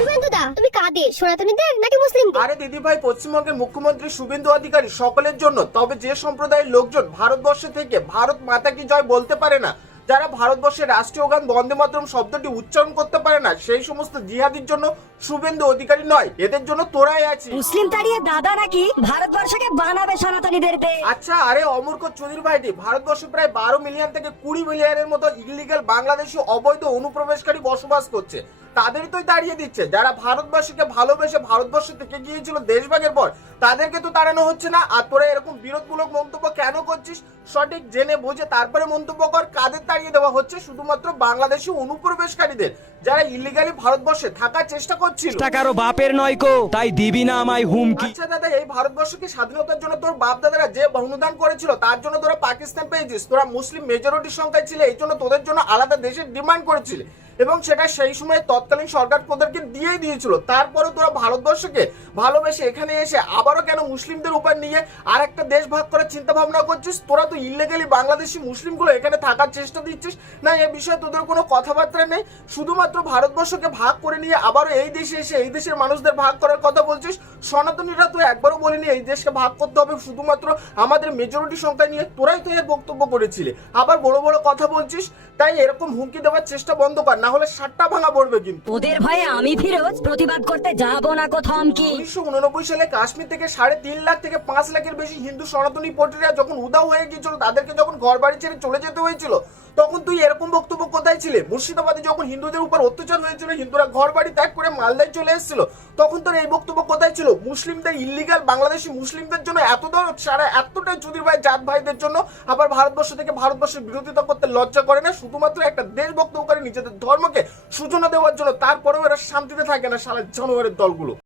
শুভেন্দু দা, তুমি কাদের, সনাতনীদের নাকি মুসলিমদের? আরে দিদি ভাই, পশ্চিমবঙ্গের মুখ্যমন্ত্রী শুভেন্দু অধিকারী সকলের জন্য। তবে যে সম্প্রদায়ের লোকজন ভারতবর্ষে থেকে ভারত মাতা কি জয় বলতে পারে না, যারা ভারতবর্ষের রাষ্ট্রীয় গান বন্দে মাতরম শব্দটি উচ্চারণ করতে পারে না, সেই সমস্ত জিহাদির জন্য শুভেন্দু অধিকারী নয়, এদের জন্য তোরাই আছিস। মুসলিম তাড়িয়ে দাদা নাকি ভারতবর্ষকে বানাবে সনাতনীদেরকে। আচ্ছা, আরে অমূর্খ চুদির ভাইটি, ভারতবর্ষে প্রায় 12 মিলিয়ন থেকে 20 মিলিয়নের মতো ইলিগাল বাংলাদেশি অবৈধ অনুপ্রবেশকারী বসবাস করছে। তাদেরই তো তাড়িয়ে দিচ্ছে। যারা ভারতবাসীকে ভালোবেসে ভারতবর্ষ থেকে গিয়েছিল দেশভাগের পর, তাদেরকে তো তাড়ানো হচ্ছে না। আর তোরা এরকম বিরোধমূলক মন্তব্য কেন করছিস? সঠিক জেনে বুঝে তারপরে মন্তব্য কর। কাদের তাড়িয়ে দেওয়া হচ্ছে? শুধুমাত্র বাংলাদেশি অনুপ্রবেশকারীদের, যারা ইলিগালি ভারতবর্ষে থাকার চেষ্টা করছিল। কারো বাপের নয় কো, তাই দিবি না আমায় হুমকি। আচ্ছা দাদা, এই ভারতবর্ষকে স্বাধীনতার জন্য তোর বাপ দাদারা যে অনুদান করেছিল, তার জন্য তোরা পাকিস্তান পেয়েছিস। তোরা মুসলিম মেজরিটির সংখ্যায় ছিল, এই জন্য তোদের জন্য আলাদা দেশের ডিমান্ড করেছিল, এবং সেটা সেই সময় তৎকালীন সরকার তোদেরকে দিয়েই দিয়েছিল। তারপরে তোরা ভারতবর্ষকে ভালোবেসে এখানে এসে আবারও কেন মুসলিমদের উপর নিয়ে আর একটা দেশ ভাগ করার চিন্তা ভাবনা করছিস? তোরা তো ইলিগালি বাংলাদেশি মুসলিমগুলো এখানে থাকার চেষ্টা দিচ্ছিস না, এ বিষয়ে তোদের কোনো কথাবার্তা নেই। শুধুমাত্র ভারতবর্ষকে ভাগ করে নিয়ে আবারও এই দেশে এসে এই দেশের মানুষদের ভাগ করার কথা বলছিস। সনাতনীরা তো একবারও বলেনি এই দেশকে ভাগ করতে হবে শুধুমাত্র আমাদের মেজরিটি সংখ্যা নিয়ে। তোরাই তো এর বক্তব্য করেছিলি, আবার বড় বড় কথা বলছিস। তাই এরকম হুমকি দেওয়ার চেষ্টা বন্ধ কর, না হলে সাতটা ভাঙা পড়বে কিন্তু। ওদের ভয়ে আমি ফিরোজ প্রতিবাদ করতে যাব না কোথাও। কি 1989 সালে কাশ্মীর থেকে 3.5 লাখ থেকে 5 লাখের বেশি হিন্দু সনাতনী পটিরা যখন উধাও হয়ে গিয়েছিল, তাদেরকে যখন ঘর বাড়ি ছেড়ে চলে যেতে হয়েছিল, তখন তুই এরকম বক্তব্য কোথায় ছিলে? মুর্শিদাবাদে যখন হিন্দুদের উপর অত্যাচার হয়েছিল, হিন্দুরা ঘর বাড়ি ত্যাগ করে মালদায় চলে এসেছিল, তখন তোর এই বক্তব্য কোথায় ছিল? মুসলিমদের ইল্লিগাল বাংলাদেশি মুসলিমদের জন্য এত ধরনের সারা এতটাই চুদির ভাই জাত ভাইদের জন্য আবার ভারতবর্ষ থেকে ভারতবর্ষের বিরোধিতা করতে লজ্জা করে না? শুধুমাত্র একটা দেশ বক্তব্য করে নিজেদের ধর্মকে সূচনা দেওয়ার জন্য। তারপরেও এরা শান্তিতে থাকে না, সারা জানোয়ারের দলগুলো।